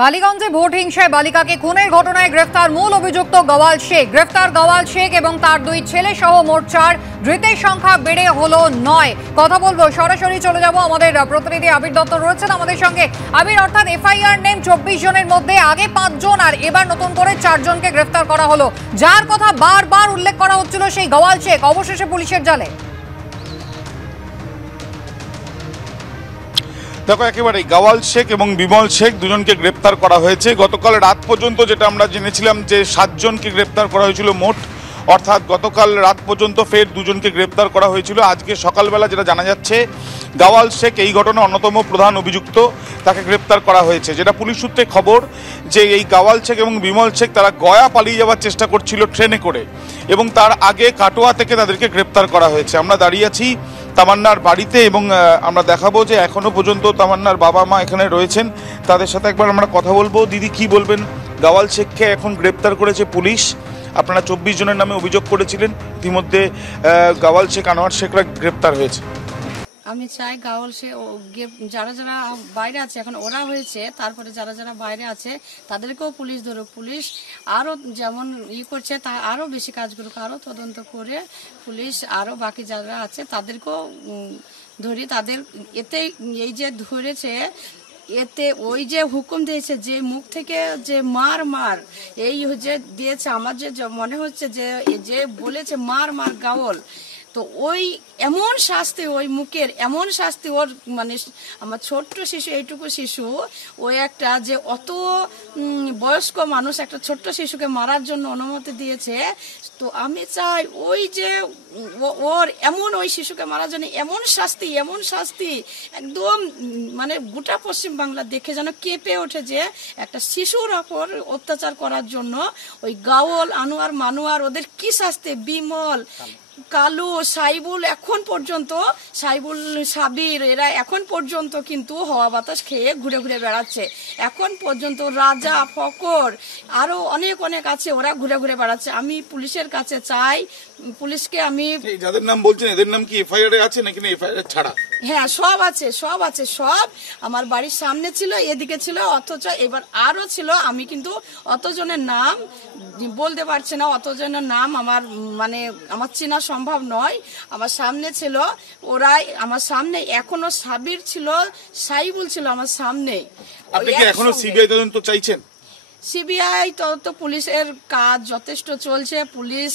কালীগঞ্জে vote হিংসায় বালিকাকে খুনের ঘটনায় গ্রেফতার মূল অভিযুক্ত গওয়াল শেখ। গ্রেফতার গওয়াল শেখ এবং তার দুই ছেলে সহ মোট 4। ধৃতের সংখ্যা বেড়ে হলো 9। কথা বলবো, সরাসরি চলে যাব, আমাদের প্রতিনিধি আবির দত্ত রয়েছেন আমাদের সঙ্গে। আবির, অর্থাৎ এফআইআর নেম 24 জনের মধ্যে আগে 5 জন আর এবার নতুন করে 4 জনকে গ্রেফতার করা হলো। যার কথা বারবার উল্লেখ করা হচ্ছিল সেই গওয়াল শেখ অবশেষে পুলিশের জালে। দেখো, একেবারেই গওয়াল শেখ এবং বিমল শেখ দুজনকে গ্রেপ্তার করা হয়েছে। গতকাল রাত পর্যন্ত যেটা আমরা জেনেছিলাম যে 7 জনকে গ্রেপ্তার করা হয়েছিল মোট, অর্থাৎ গতকাল রাত পর্যন্ত ফের 2 জনকে গ্রেপ্তার করা হয়েছিল। আজকে সকালবেলা যেটা জানা যাচ্ছে, গওয়াল শেখ এই ঘটনার অন্যতম প্রধান অভিযুক্ত, তাকে গ্রেপ্তার করা হয়েছে। যেটা পুলিশ সূত্রে খবর যে এই গওয়াল শেখ এবং বিমল শেখ তারা গয়া পালিয়ে যাওয়ার চেষ্টা করছিল ট্রেনে করে, এবং তার আগে কাটোয়া থেকে তাদেরকে গ্রেপ্তার করা হয়েছে। আমরা দাঁড়িয়ে আছি তামান্নার বাড়িতে এবং আমরা দেখাবো যে এখনো পর্যন্ত তামান্নার বাবা মা এখানে রয়েছেন, তাদের সাথে একবার আমরা কথা বলবো। দিদি, কি বলবেন? গওয়াল শেখকে এখন গ্রেপ্তার করেছে পুলিশ। আপনারা 24 জনের নামে অভিযোগ করেছিলেন, ইতিমধ্যে গওয়াল শেখ, আনোয়ার শেখরা গ্রেপ্তার হয়েছে। আমি চাই গাওয়াল শেখ যারা যারা বাইরে আছে এখন ওরা হয়েছে, তারপরে যারা যারা বাইরে আছে তাদেরকেও পুলিশ ধরুক। পুলিশ আরও যেমন করছে তা আরও বেশি কাজ করুক, আরও তদন্ত করে পুলিশ আরও বাকি যারা আছে তাদেরকেও ধরি। তাদের এতে এই যে ধরেছে, এতে ওই যে হুকুম দিয়েছে যে মুখ থেকে যে মার এই যে দিয়েছে, আমার যে মনে হচ্ছে যে বলেছে মার গাওয়াল, তো ওই এমন শাস্তি, ওই মুখের এমন শাস্তি, ওর মানে আমার ছোট্ট শিশু, এইটুকু শিশু, ওই একটা যে অত বয়স্ক মানুষ একটা ছোট্ট শিশুকে মারার জন্য অনুমতি দিয়েছে। তো আমি চাই ওই যে ওর এমন ওই শিশুকে মারার জন্য এমন শাস্তি একদম মানে গোটা পশ্চিম বাংলা দেখে যেন কেঁপে ওঠে, যে একটা শিশুর ওপর অত্যাচার করার জন্য ওই গাওয়াল, আনোয়ার, মানুয়ার, ওদের কি শাস্তি, বিমল, কালু, সাইবুল, এখন পর্যন্ত সাইবুল, সাবির, এরা এখন পর্যন্ত কিন্তু হাওয়া বাতাস খেয়ে ঘুরে ঘুরে বেড়াচ্ছে। এখন পর্যন্ত রাজা, ফকর, আরো অনেক আছে, ওরা ঘুরে ঘুরে বেড়াচ্ছে। আমি পুলিশের কাছে চাই, পুলিশকে আমি, যাদের নাম বলছেন এদের নাম কি এফআইআর আছে নাকি এফআইআর ছাড়া? হ্যাঁ, সব আছে সব আমার বাড়ির সামনে ছিল, এদিকে ছিল, অথচ এবার আরো ছিল। আমি কিন্তু অতজনের নাম বলতে পারছি না, অতজনের নাম আমার মানে আমার চেনা সম্ভব নয়। আমার সামনে ছিল ওরাই, আমার সামনে এখনো সাবির ছিল, সাইবুল ছিল আমার সামনে। আপনি কি এখনো সিবিআই তদন্ত চাইছেন? সিবিআই তদন্ত, পুলিশের কাজ যথেষ্ট চলছে, পুলিশ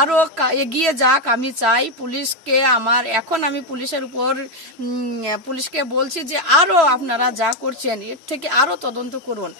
আরো এগিয়ে যাক। আমি চাই পুলিশকে, আমি পুলিশের উপর পুলিশকে বলছি যে আরো আপনারা যা করছেন এর থেকে আরো তদন্ত করুন।